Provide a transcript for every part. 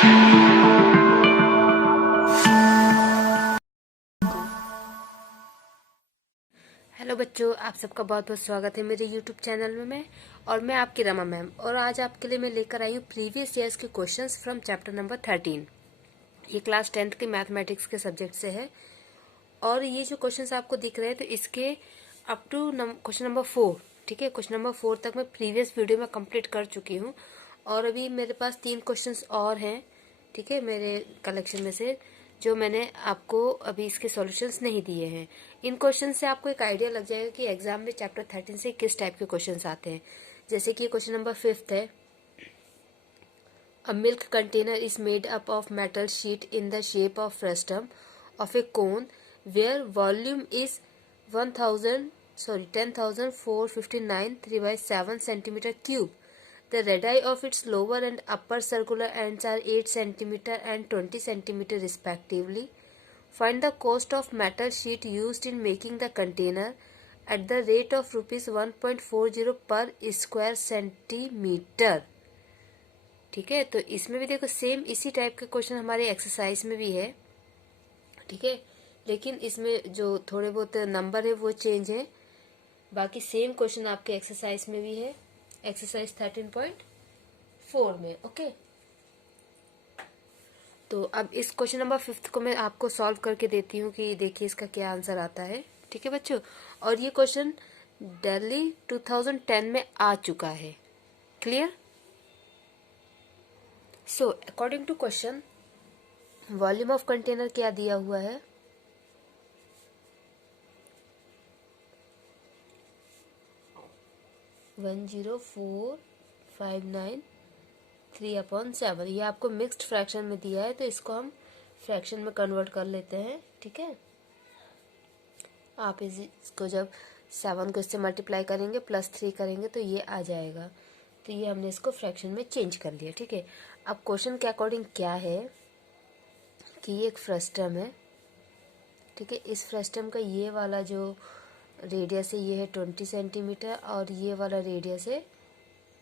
Hello बच्चों, आप सबका बहुत बहुत स्वागत है मेरे यूट्यूब चैनल में। मैं आपकी रमा मैम, और आज आपके लिए मैं लेकर आई हूँ प्रीवियस ईयर्स के क्वेश्चंस फ्रॉम चैप्टर नंबर 13। ये क्लास 10th के मैथमेटिक्स के सब्जेक्ट से है। और ये जो क्वेश्चंस आपको दिख रहे हैं, तो इसके अप टू क्वेश्चन नंबर 4, ठीक है, क्वेश्चन नंबर 4 तक मैं प्रीवियस वीडियो में कंप्लीट कर चुकी हूँ। और अभी मेरे पास 3 क्वेश्चंस और हैं, ठीक है, मेरे कलेक्शन में से, जो मैंने आपको अभी इसके सॉल्यूशंस नहीं दिए हैं। इन क्वेश्चन से आपको एक आइडिया लग जाएगा कि एग्जाम में चैप्टर 13 से किस टाइप के क्वेश्चंस आते हैं। जैसे कि क्वेश्चन नंबर 5 है, a milk container is made up of metal sheet in the shape of frustum of a cone where volume is 10,459 3/7 centimeter cube. The radii of its lower and upper circular ends are 8 centimeter and 20 centimeter respectively. Find the cost of metal sheet used in making the container at the rate of rupees 1.40 per square centimeter. ठीक है, तो इसमें भी देखो same इसी type के question हमारे exercise में भी है, ठीक है, लेकिन इसमें जो थोड़े बहुत नंबर है वो चेंज है। बाकी सेम क्वेश्चन आपके एक्सरसाइज में भी है, एक्सरसाइज 13.4 में। ओके, तो अब इस क्वेश्चन नंबर 5 को मैं आपको सॉल्व करके देती हूँ कि देखिए इसका क्या आंसर आता है। ठीक है बच्चों, और ये क्वेश्चन दिल्ली 2010 में आ चुका है। Clear? So according to question, volume of container क्या दिया हुआ है, 10459 3/7। ये आपको मिक्स्ड फ्रैक्शन में दिया है, तो इसको हम फ्रैक्शन में कन्वर्ट कर लेते हैं। ठीक है, आप इसको जब 7 को इससे मल्टीप्लाई करेंगे +3 करेंगे तो ये आ जाएगा। तो ये हमने इसको फ्रैक्शन में चेंज कर लिया। ठीक है, अब क्वेश्चन के अकॉर्डिंग क्या है कि ये एक फ्रस्टम है। ठीक है, इस फ्रस्टम का ये वाला जो रेडियस है ये है 20 सेंटीमीटर और ये वाला रेडियस है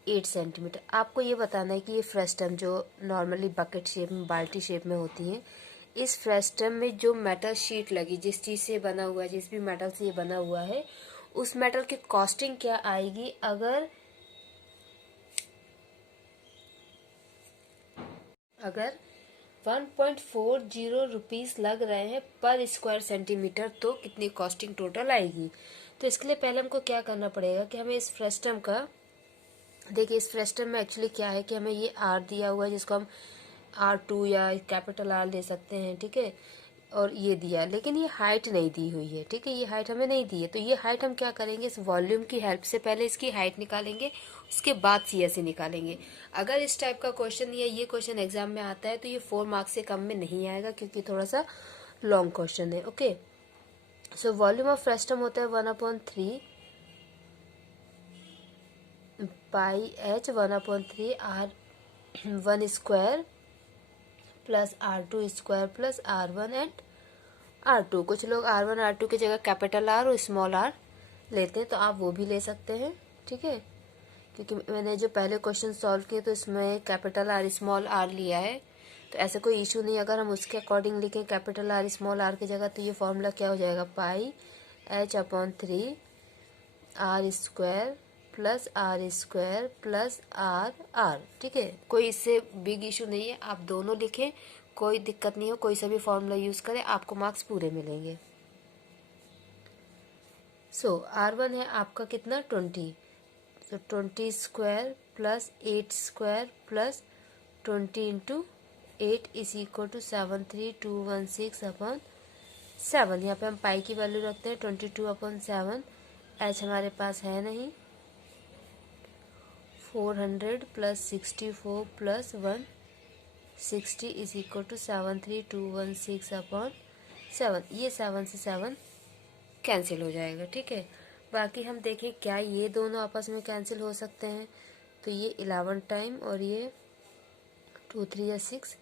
8 सेंटीमीटर। आपको ये बताना है कि ये फ्रस्टम जो नॉर्मली बकेट शेप में, बाल्टी शेप में होती है, इस फ्रस्टम में जो मेटल शीट लगी, जिस चीज से बना हुआ है, जिस भी मेटल से ये बना हुआ है, उस मेटल की कॉस्टिंग क्या आएगी। अगर 1.40 रुपीज लग रहे हैं पर स्क्वायर सेंटीमीटर, तो कितनी कॉस्टिंग टोटल आएगी। तो इसके लिए पहले हमको क्या करना पड़ेगा कि हमें इस फ्रस्टम का, देखिए इस फ्रस्टम में एक्चुअली क्या है कि हमें ये आर दिया हुआ है, जिसको हम R2 या कैपिटल आर ले सकते हैं। ठीक है, और ये दिया, लेकिन ये हाइट नहीं दी हुई है। ठीक है, ये हाइट हमें नहीं दी है, तो ये हाइट हम क्या करेंगे, इस वॉल्यूम की हेल्प से पहले इसकी हाइट निकालेंगे, उसके बाद CSE निकालेंगे। अगर इस टाइप का क्वेश्चन या ये क्वेश्चन एग्जाम में आता है तो ये 4 मार्क्स से कम में नहीं आएगा, क्योंकि थोड़ा सा लॉन्ग क्वेश्चन है। Okay, so volume of frustum होता है 1/3 पाई H 1/3 R1 square plus R2 square plus R1 and R2। कुछ लोग R1 R2 की जगह कैपिटल R और स्मॉल r लेते हैं, तो आप वो भी ले सकते हैं। ठीक है, क्योंकि मैंने जो पहले क्वेश्चन सॉल्व किए तो इसमें कैपिटल R स्मॉल r लिया है, तो ऐसा कोई इशू नहीं। अगर हम उसके अकॉर्डिंग लिखें कैपिटल R स्मॉल r की जगह, तो ये फॉर्मूला क्या हो जाएगा, पाई H/3 R square plus R square plus R। ठीक है, कोई इससे बिग इशू नहीं है, आप दोनों लिखें, कोई दिक्कत नहीं हो, कोई सा भी फॉर्मूला यूज करें, आपको मार्क्स पूरे मिलेंगे। सो R1 है आपका कितना, 20, तो 20 square plus 8 square plus 20 into 8 is equal to 73216/7। यहाँ पे हम पाई की वैल्यू रखते हैं 22/7। एच हमारे पास है नहीं, 400 plus 64 plus 160 is equal to 73216/7। ये 7 से 7 कैंसिल हो जाएगा। ठीक है, बाकी हम देखें क्या ये दोनों आपस में कैंसिल हो सकते हैं, तो ये 11 टाइम और ये 2 3 या 6,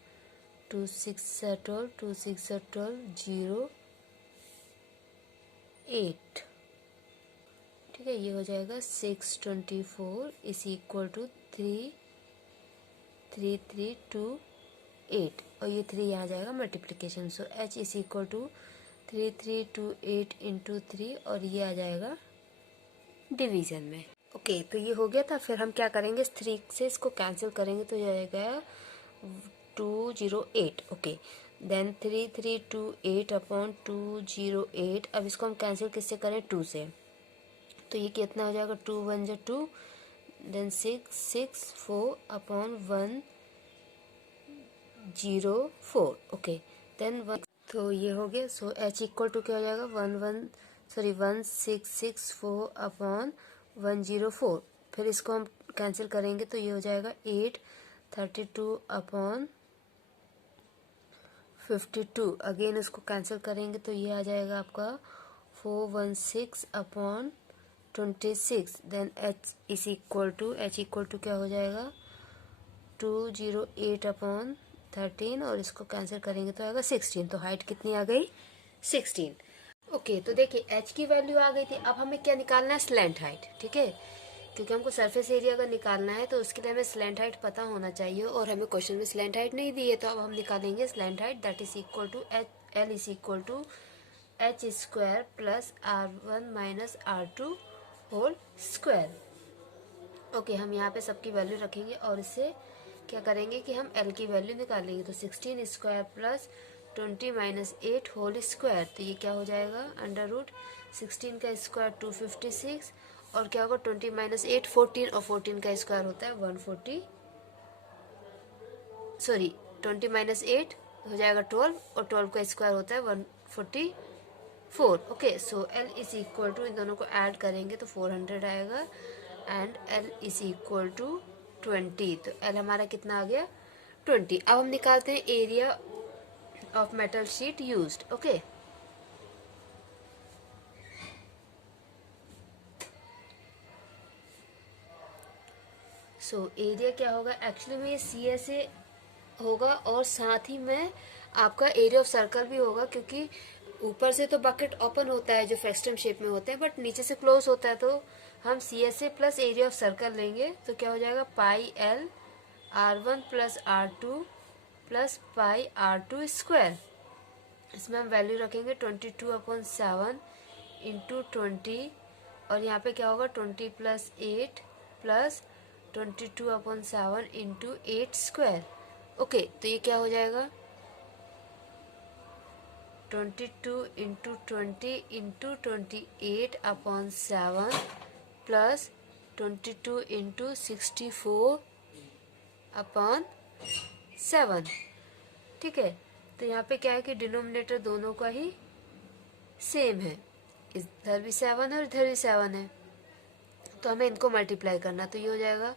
2 6 12, 2 6 12, 0 8। ठीक है, ये हो जाएगा 624 इज इक्वल टू 3 3 3 2 8 और ये 3 यहाँ जाएगा multiplication. So h is equal to 3328 into 3 और ये आ जाएगा डिवीजन में। ओके तो ये हो गया था। फिर हम क्या करेंगे, 3 से इसको कैंसिल करेंगे तो ये आएगा 208। Okay then 3328 upon 208। अब इसको हम कैंसिल किससे करें, 2 से, तो ये कितना हो जाएगा, 2 1 जा 2, देन 664 अपॉन 104। ओके देन 1, तो ये हो गया। सो h इक्वल टू क्या हो जाएगा, 1664 अपॉन 104। फिर इसको हम कैंसिल करेंगे तो ये हो जाएगा 832 अपॉन 52। अगेन इसको कैंसिल करेंगे तो ये आ जाएगा आपका 416 upon 26। Then h is equal to क्या हो जाएगा, 208 अपॉन 13 और इसको कैंसिल करेंगे तो आएगा 16। तो हाइट कितनी आ गई, 16। ओके तो देखिए h की वैल्यू आ गई थी। अब हमें क्या निकालना है, स्लैंट हाइट। ठीक है, क्योंकि हमको सरफेस एरिया अगर निकालना है तो उसके लिए हमें स्लैंट हाइट पता होना चाहिए और हमें क्वेश्चन में स्लैंट हाइट नहीं दी है। तो अब हम निकालेंगे slant height, that is equal to L is equal to h square plus r1 minus r2 whole square. Okay हम यहाँ पे सबकी वैल्यू रखेंगे और इससे क्या करेंगे कि हम L की वैल्यू निकालेंगे। तो 16 square plus 20 minus 8 whole square, तो ये क्या हो जाएगा, अंडर रूट 16 का स्क्वायर 256 और क्या होगा 20 माइनस 8 14 और 14 का स्क्वायर होता है 140, सॉरी 20 माइनस 8 हो जाएगा 12 और 12 का स्क्वायर होता है 144। Okay so L is equal to, इन दोनों को ऐड करेंगे तो 400 आएगा and L is equal to 20। तो L हमारा कितना आ गया, 20। अब हम निकालते हैं area of metal sheet used. Okay so area क्या होगा, एक्चुअली में ये CSA होगा और साथ ही में आपका एरिया ऑफ सर्कल भी होगा, क्योंकि ऊपर से तो बकेट ओपन होता है जो फेस्टम शेप में होते हैं, बट नीचे से क्लोज होता है। तो हम CSA plus area of circle लेंगे तो क्या हो जाएगा, पाई L R1 plus R2 plus pi R2 square. इसमें हम वैल्यू रखेंगे 22/7 इंटू 20 और यहाँ पे क्या होगा 20 plus 8 plus 22/7 into 8 square. Okay तो ये क्या हो जाएगा 22 इंटू 20 इंटू 28/7 प्लस 22 इंटू 64/7। ठीक है, तो यहाँ पे क्या है कि डिनोमिनेटर दोनों का ही सेम है, इधर भी 7 है और इधर भी 7 है, तो हमें इनको मल्टीप्लाई करना। तो ये हो जाएगा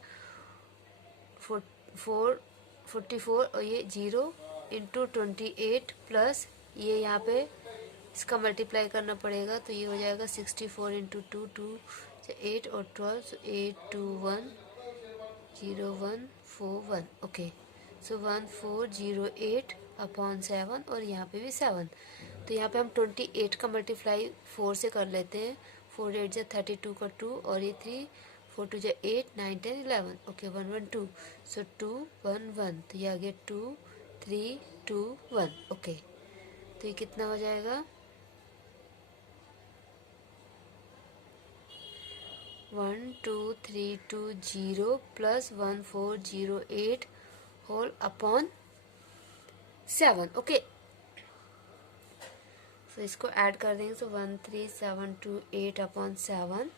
44 और ये 0 इंटू 28 प्लस ये यहाँ पे इसका मल्टीप्लाई करना पड़ेगा, तो ये हो जाएगा 64 इंटू 2 2 से 8 और 12 सो 8210141। ओके सो 1408/7 और यहाँ पे भी 7। तो यहाँ पे हम 28 का मल्टीप्लाई 4 से कर लेते हैं, 4 8 जा 32 का 2 और ये 3 4 2 जा 8 9 10 11। ओके 112 सो 211, तो ये आ गया 2 3 2 1। ओके तो ये कितना हो जाएगा 12320 प्लस 1408 होल अपॉन 7। ओके तो इसको ऐड कर देंगे तो 13728/7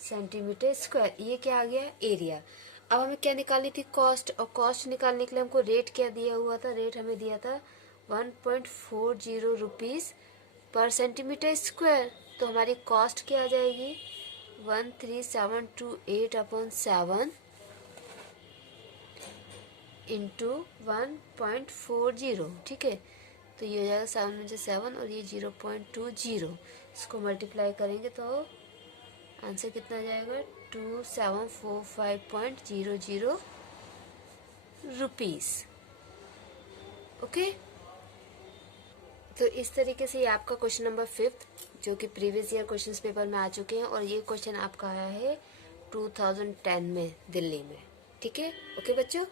सेंटीमीटर स्क्वायर। ये क्या आ गया एरिया। अब हमें क्या निकालनी थी, कॉस्ट, और कॉस्ट निकालने के लिए हमको रेट क्या दिया हुआ था, रेट हमें दिया था 1.40 रुपीज़ पर सेंटीमीटर स्क्वायर। तो हमारी कॉस्ट क्या आ जाएगी 13728/7 इंटू 1.40। ठीक है, तो ये हो जाएगा 7 में से 7 और ये 0.20, इसको मल्टीप्लाई करेंगे तो आंसर कितना आ जाएगा 2745.00 रुपीज़। ओके तो इस तरीके से ये आपका क्वेश्चन नंबर 5 जो कि प्रीवियस ईयर क्वेश्चंस पेपर में आ चुके हैं, और ये क्वेश्चन आपका आया है 2010 में दिल्ली में। ठीक है, ओके बच्चों।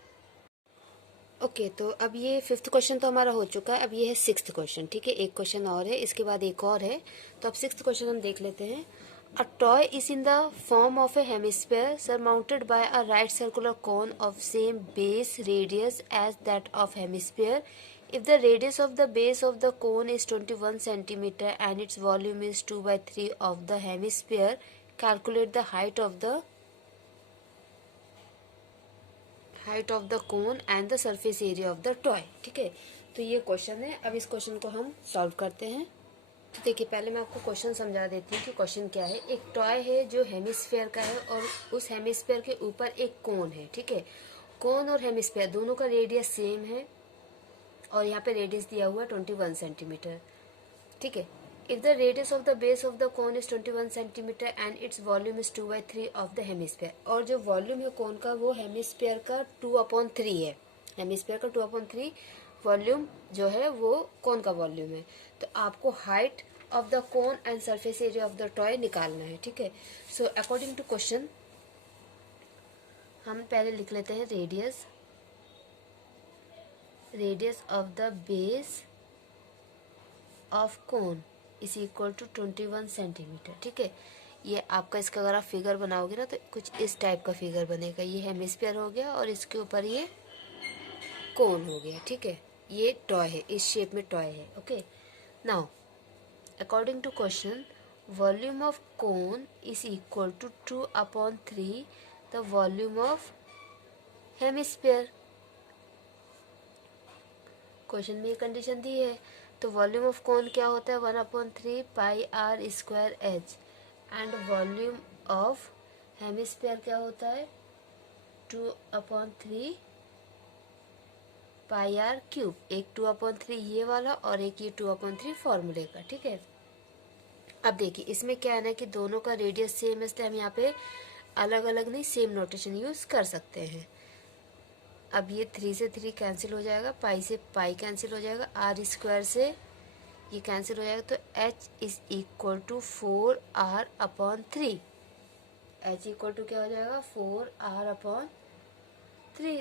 ओके, तो अब ये 5th क्वेश्चन तो हमारा हो चुका है। अब ये है 6th क्वेश्चन। ठीक है, एक क्वेश्चन और है, इसके बाद एक और है। तो अब 6th क्वेश्चन हम देख लेते हैं। A toy is in the form of a hemisphere surmounted by a right circular cone of same base radius as that of hemisphere. If the radius of the base of the cone is 21 centimetre and its volume is 2/3 of the hemisphere, calculate the height of the cone and the surface area of the toy. ठीक है, तो ये question है। अब इस question को हम solve करते हैं। तो देखिए, पहले मैं आपको क्वेश्चन समझा देती हूँ कि क्वेश्चन क्या है। एक टॉय है जो हेमिस्फीयर का है और उस हेमिस्फीयर के ऊपर एक कोन है। ठीक है, कोन और हेमिस्फीयर दोनों का रेडियस सेम है और यहाँ पे रेडियस दिया हुआ है 21 सेंटीमीटर। ठीक है, if the radius of the base of the cone is 21 centimeter and its volume is 2/3 of the hemisphere, और जो वॉल्यूम है कोन का वो हेमिस्फीयर का 2/3 है। हेमिस्फीयर का 2/3 वॉल्यूम जो है वो कोन का वॉल्यूम है। तो आपको height of the cone and surface area of the toy निकालना है। ठीक है, सो अकॉर्डिंग टू क्वेश्चन हम पहले लिख लेते हैं radius of the base of cone is equal to 21 centimetre. ठीक है, ये आपका इसका अगर आप फिगर बनाओगे ना तो कुछ इस टाइप का फिगर बनेगा। ये हेमिस्फीयर हो गया और इसके ऊपर ये कोन हो गया। ठीक है, ये टॉय है, इस शेप में टॉय है। Okay, now according to question volume of cone is equal to 2/3 the volume of hemisphere. Question में ये कंडीशन दी है। तो वॉल्यूम ऑफ कोन क्या होता है 1/3 pi R square H and volume of hemisphere क्या होता है 2/3 पाई आर क्यूब। एक 2/3 ये वाला और एक ये 2/3 फॉर्मूले का। ठीक है, अब देखिए इसमें क्या है ना कि दोनों का रेडियस सेम है, इसलिए हम यहाँ पे अलग अलग नहीं सेम नोटेशन यूज कर सकते हैं। अब ये 3 से 3 कैंसिल हो जाएगा, पाई से पाई कैंसिल हो जाएगा, आर स्क्वायर से ये कैंसिल हो जाएगा। तो h is equal to 4r/3। h equal to क्या हो जाएगा 4r/3।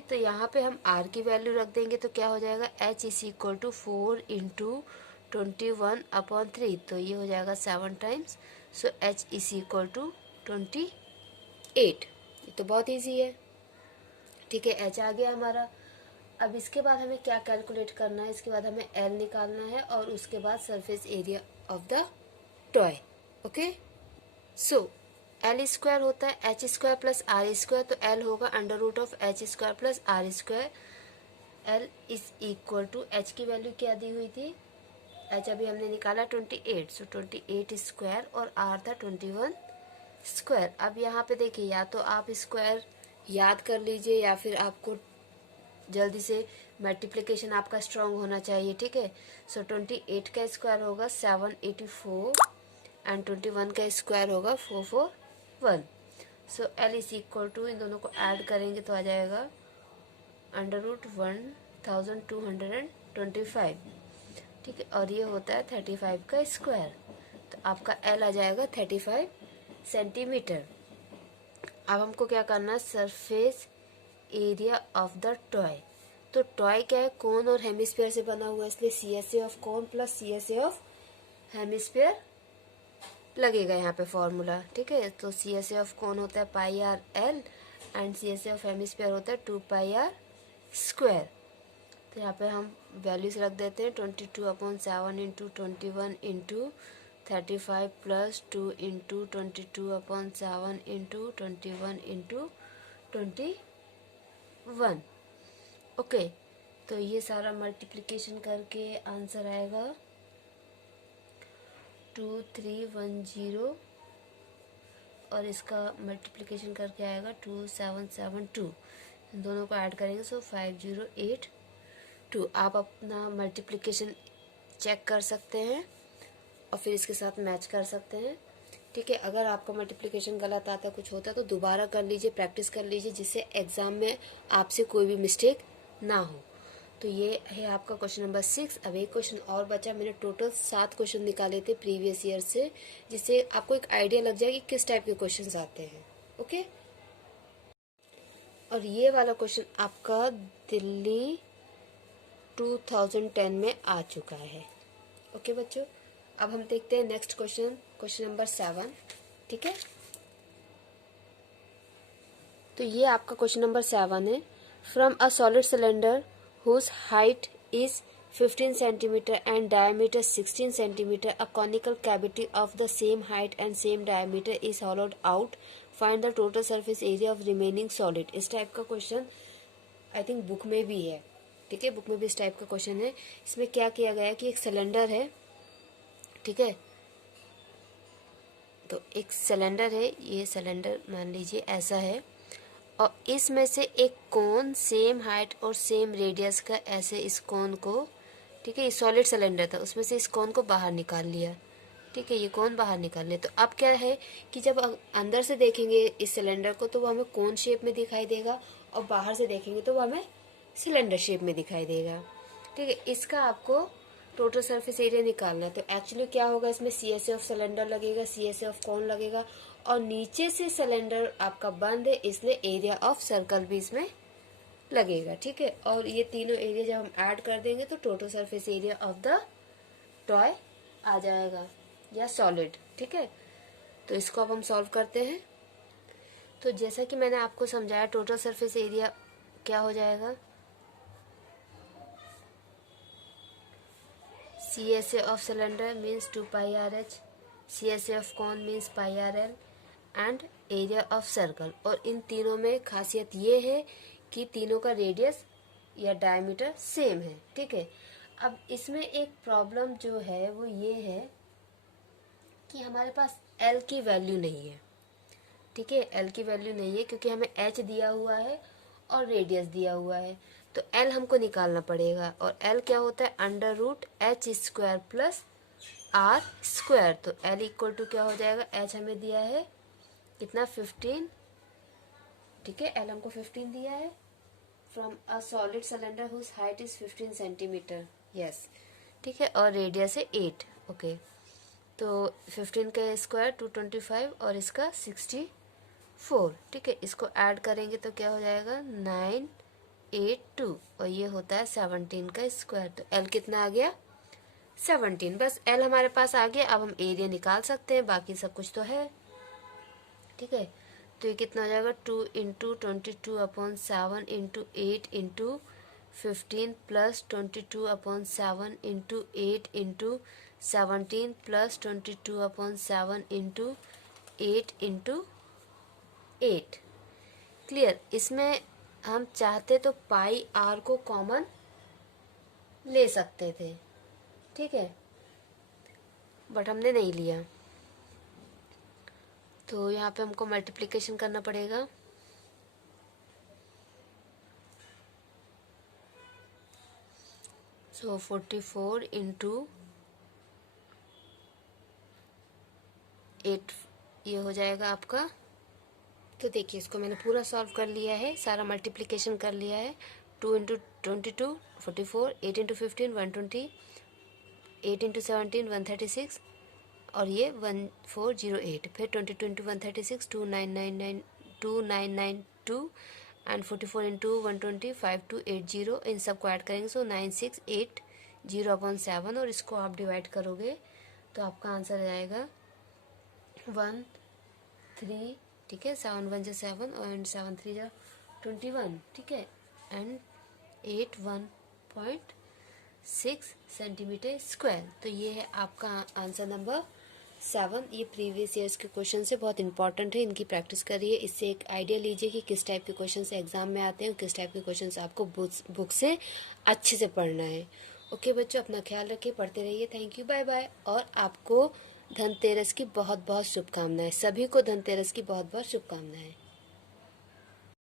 तो यहाँ पे हम r की वैल्यू रख देंगे तो क्या हो जाएगा h is equal to 4 into 21/3। तो ये हो जाएगा 7 times. So h is equal to 28। ये तो बहुत ईजी है। ठीक है, h आ गया हमारा। अब इसके बाद हमें क्या कैलकुलेट करना है, इसके बाद हमें L निकालना है और उसके बाद surface area of the toy. Okay, so L square होता है h square plus r square. तो L होगा under root of h square plus r square. L is equal to h की वैल्यू क्या दी हुई थी, h अभी हमने निकाला 28। सो 28 स्क्वायर और r था 21 स्क्वायर। अब यहाँ पे देखिए या तो आप स्क्वायर याद कर लीजिए या फिर आपको जल्दी से मल्टीप्लिकेशन आपका स्ट्रांग होना चाहिए। ठीक है, सो 28 का स्क्वायर होगा 784 एंड 21 का स्क्वायर होगा 441। सो L इज इक्वल टू इन दोनों को ऐड करेंगे तो आ जाएगा √1225। ठीक है, और ये होता है 35 का स्क्वायर। तो आपका L आ जाएगा 35 सेंटीमीटर। अब हमको क्या करना है surface area of the toy. तो टॉय क्या है कोन और हेमिस्फीयर से बना हुआ है, इसलिए CSA of cone plus CSA of hemisphere लगेगा यहाँ पे फॉर्मूला। ठीक है, तो CSA ऑफ कोन होता है pi R L and CSA of hemisphere होता है 2 पाई आर स्क्वायर। तो यहाँ पे हम वैल्यूज रख देते हैं 22/7 into 21 into 35 plus 2 into 22/7 into 21 into 21। Okay, तो ये सारा मल्टीप्लिकेशन करके आंसर आएगा 2310 और इसका मल्टीप्लिकेशन करके आएगा 2772। दोनों को ऐड करेंगे सो 5082। आप अपना मल्टीप्लिकेशन चेक कर सकते हैं और फिर इसके साथ मैच कर सकते हैं। ठीक है, अगर आपका मल्टीप्लिकेशन गलत आता है कुछ होता है तो दोबारा कर लीजिए, प्रैक्टिस कर लीजिए जिससे एग्जाम में आपसे कोई भी मिस्टेक ना हो। तो ये है आपका क्वेश्चन नंबर 6। अब एक क्वेश्चन और बचा। मैंने टोटल 7 क्वेश्चन निकाले थे प्रीवियस ईयर से, जिससे आपको एक आइडिया लग जाए कि किस टाइप के क्वेश्चंस आते हैं। ओके, और ये वाला क्वेश्चन आपका दिल्ली 2010 में आ चुका है। ओके बच्चों, अब हम देखते हैं नेक्स्ट क्वेश्चन नंबर 7। ठीक है, तो ये आपका क्वेश्चन नंबर 7 है। From a solid cylinder whose height is 15 centimeter and diameter 16 centimeter, a conical cavity of the same height and same diameter is hollowed out. Find the total surface area of remaining solid. इस type का question I think book में भी है। ठीक है, book में भी इस टाइप का क्वेश्चन है। इसमें क्या किया गया है कि एक सिलेंडर है। ठीक है, तो एक सिलेंडर है, ये सिलेंडर मान लीजिए ऐसा है, और इसमें से एक कोन सेम हाइट और सेम रेडियस का ऐसे इस कोन को, ठीक है, ये सॉलिड सिलेंडर था, उसमें से इस कोन को बाहर निकाल लिया। ठीक है, ये कोन बाहर निकाल लिया। तो अब क्या है कि जब अंदर से देखेंगे इस सिलेंडर को तो वो हमें कोन शेप में दिखाई देगा, और बाहर से देखेंगे तो वो हमें सिलेंडर शेप में दिखाई देगा। ठीक है, इसका आपको टोटल सरफेस एरिया निकालना है। तो एक्चुअली क्या होगा, इसमें CSA ऑफ सिलेंडर लगेगा, CSA ऑफ कोन लगेगा, और नीचे से सिलेंडर आपका बंद है इसलिए एरिया ऑफ सर्कल भी इसमें लगेगा। ठीक है, और ये तीनों एरिया जब हम ऐड कर देंगे तो total surface area of the toy आ जाएगा या सॉलिड। ठीक है, तो इसको अब हम सॉल्व करते हैं। तो जैसा कि मैंने आपको समझाया, टोटल सरफेस एरिया क्या हो जाएगा, CSA of cylinder means 2πRH, CSA of cone means πRL and area of circle. और इन तीनों में खासियत ये है कि तीनों का रेडियस या डायमीटर सेम है। ठीक है, अब इसमें एक प्रॉब्लम जो है वो ये है कि हमारे पास L की वैल्यू नहीं है। ठीक है, L की वैल्यू नहीं है क्योंकि हमें H दिया हुआ है और रेडियस दिया हुआ है, तो L हमको निकालना पड़ेगा। और L क्या होता है, √H² प्लस R²। तो L इक्वल टू क्या हो जाएगा, H हमें दिया है कितना, 15। ठीक है, L हमको 15 दिया है। From a solid cylinder whose height is 15 centimetre, yes. ठीक है, और रेडियस है 8। ओके, तो 15 का स्क्वायर 225 और इसका 64। ठीक है, इसको ऐड करेंगे तो क्या हो जाएगा, 982, और ये होता है 17 का स्क्वायर। तो L कितना आ गया, 17। बस L हमारे पास आ गया। अब हम एरिया निकाल सकते हैं, बाकी सब कुछ तो है। ठीक है, तो ये कितना हो जाएगा, 2 into 22/7 into 8 into 15 plus 22/7 into 8 into 17 plus 22/7 into 8 into 8। Clear. इसमें हम चाहते तो πr को कॉमन ले सकते थे। ठीक है, बट हमने नहीं लिया, तो यहाँ पे हमको मल्टीप्लिकेशन करना पड़ेगा। सो 44 इंटू 8 ये हो जाएगा आपका। तो देखिए, इसको मैंने पूरा सॉल्व कर लिया है, सारा मल्टीप्लिकेशन कर लिया है। 2 इंटू 22 44, 8 इंटू 15 120, 8 इंटू 17 136, और ये 1408। फिर 22 इंटू 136 2992 एंड 44 इंटू 120 5280। इन सब को ऐड करेंगे सो 9680/7, और इसको आप डिवाइड करोगे तो आपका आंसर आएगा 13। ठीक है, 7 1 7 और 7 3 21। ठीक है, एंड 81.6 सेंटीमीटर स्क्वायर। तो ये है आपका आंसर नंबर 7। ये प्रीवियस ईयर्स के क्वेश्चन से बहुत इंपॉर्टेंट है, इनकी प्रैक्टिस करिए। इससे एक आइडिया लीजिए कि किस टाइप के क्वेश्चन एग्जाम में आते हैं और किस टाइप के क्वेश्चन आपको बुक से अच्छे से पढ़ना है। ओके बच्चों, अपना ख्याल रखिए, पढ़ते रहिए। Thank you, bye bye. और आपको धनतेरस की बहुत बहुत शुभकामनाएं। सभी को धनतेरस की बहुत बहुत शुभकामनाएं।